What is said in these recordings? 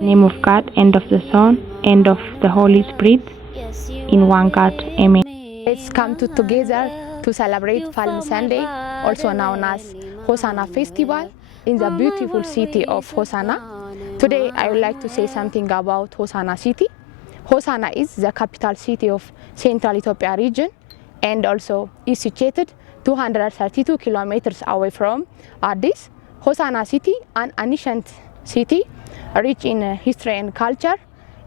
name of God, and of the Son, and of the Holy Spirit, in one God. Amen. Let's come together to celebrate Palm Sunday, also known as Hosanna Festival, in the beautiful city of Hosanna. Today I would like to say something about Hosanna city. Hosanna is the capital city of Central Ethiopia region and also is situated 232 kilometers away from Addis. Hosanna city, an ancient city rich in history and culture,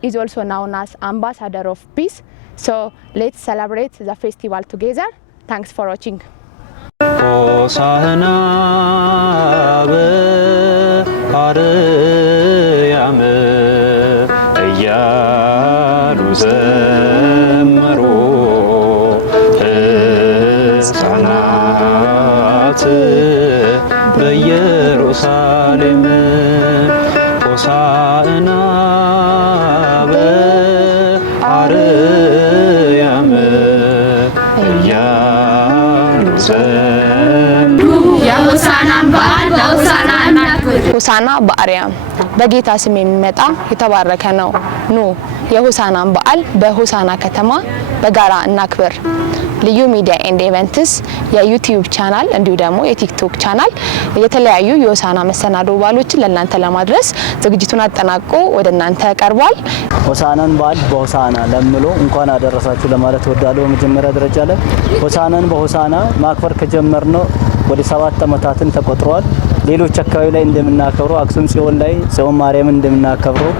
is also known as ambassador of peace. So let's celebrate the festival together. Thanks for watching. Hosanna በአርያም እያሉ ዘመሩ ሕፃናት በኢየሩሳሌም ሆሳዕና በአርያም እያሉ ዘመሩ የሆሳዕናን በዓል በሆሳዕና እናክብር። ሆሳዕና በአርያም በጌታ ስም የሚመጣ የተባረከ ነው። ኑ የሆሳዕናን በዓል በሆሳዕና ከተማ በጋራ እናክብር። ልዩ ሚዲያ ኤንድ ኢቨንትስ የዩቲዩብ ቻናል እንዲሁ ደግሞ የቲክቶክ ቻናል የተለያዩ የሆሳዕና መሰናዶ በዓሎችን ለእናንተ ለማድረስ ዝግጅቱን አጠናቆ ወደ እናንተ ቀርቧል። ሆሳዕናን በዓል በሆሳዕና ለምሎ እንኳን አደረሳችሁ ለማለት ወዳለው በመጀመሪያ ደረጃ ላይ ሆሳዕናን በሆሳዕና ማክበር ከጀመርነው ወደ 7 ዓመታትን ተቆጥሯል። ሌሎች አካባቢ ላይ እንደምናከብረው አክሱም ጽዮን ላይ ጽዮን ማርያምን እንደምናከብረው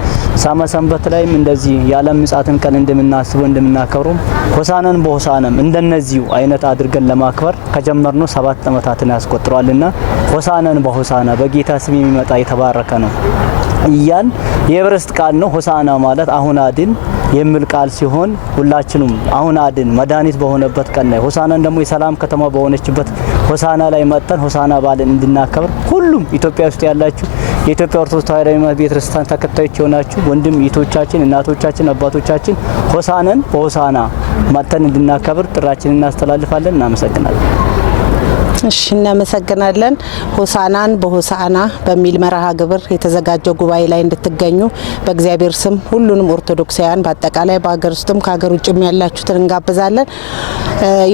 ሳማ ሰንበት ላይም እንደዚህ የዓለም ምጽአትን ቀን እንደምናስበው እንደምናከብረው ሆሳዕናን በሆሳዕናም እንደነዚሁ አይነት አድርገን ለማክበር ከጀመርነው 7 ዓመታትን ያስቆጥሯልና ሆሳዕናን በሆሳዕና በጌታ ስም የሚመጣ የተባረከ ነው እያን የዕብራይስጥ ቃል ነው። ሆሳዕና ማለት አሁን አድን የሚል ቃል ሲሆን ሁላችንም አሁን አድን መድኃኒት በሆነበት ቀን ላይ ሆሳዕናን ደግሞ የሰላም ከተማ በሆነችበት ሆሳዕና ላይ መጥተን ሆሳዕና በዓልን እንድናከብር ሁሉም ኢትዮጵያ ውስጥ ያላችሁ የኢትዮጵያ ኦርቶዶክስ ተዋሕዶ ቤተክርስቲያን ተከታዮች የሆናችሁ ወንድም እህቶቻችን፣ እናቶቻችን፣ አባቶቻችን ሆሳዕናን በሆሳዕና መጥተን እንድናከብር ጥራችንን እናስተላልፋለን። እናመሰግናለን። እሺ እናመሰግናለን። ሆሳዕናን በሆሳዕና በሚል መርሃ ግብር የተዘጋጀው ጉባኤ ላይ እንድትገኙ በእግዚአብሔር ስም ሁሉንም ኦርቶዶክሳውያን በአጠቃላይ በአገር ውስጥም ከሀገር ውጭም ያላችሁትን እንጋብዛለን።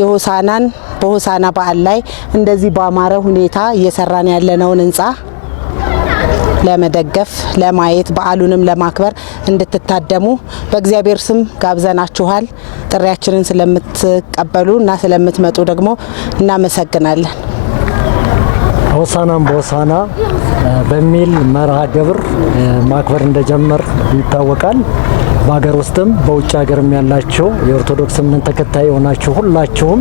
የሆሳዕናን በሆሳዕና በዓል ላይ እንደዚህ በአማረ ሁኔታ እየሰራን ያለነውን ህንጻ ለመደገፍ ለማየት በዓሉንም ለማክበር እንድትታደሙ በእግዚአብሔር ስም ጋብዘናችኋል። ጥሪያችንን ስለምትቀበሉና ስለምትመጡ ደግሞ እናመሰግናለን። ሆሳዕናን በሆሳዕና በሚል መርሃ ግብር ማክበር እንደጀመር ይታወቃል። በአገር ውስጥም በውጭ ሀገርም ያላችሁ የኦርቶዶክስ እምነት ተከታይ የሆናችሁ ሁላችሁም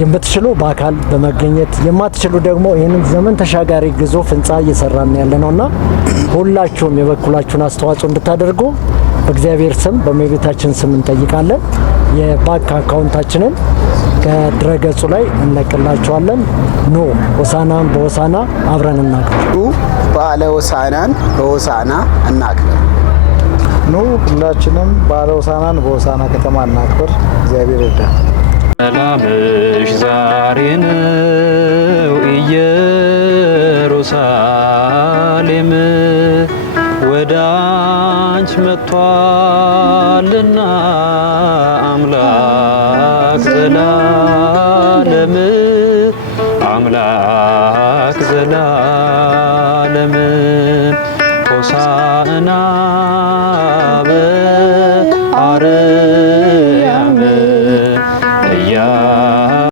የምትችሉ በአካል በመገኘት የማትችሉ ደግሞ ይህንን ዘመን ተሻጋሪ ግዙፍ ህንጻ እየሰራን ያለነውና ሁላችሁም የበኩላችሁን አስተዋጽኦ እንድታደርጉ በእግዚአብሔር ስም በእመቤታችን ስም እንጠይቃለን። የባንክ አካውንታችንን ከድረገጹ ላይ እንለቅላችኋለን። ኑ ሆሳዕናን በሆሳዕና አብረን እናክብር። በዓለ ሆሳዕናን በሆሳዕና እናክብር። ኑ ሁላችንም በዓለ ሆሳዕናን በሆሳዕና ከተማ እናክብር። እግዚአብሔር ይርዳን። ሰላምሽ ዛሬ ነው ኢየሩሳሌም ወደ አንቺ መጥቷልና አምላክ ዘላለም አምላክ ዘላለም ሆሳዕና በአርያም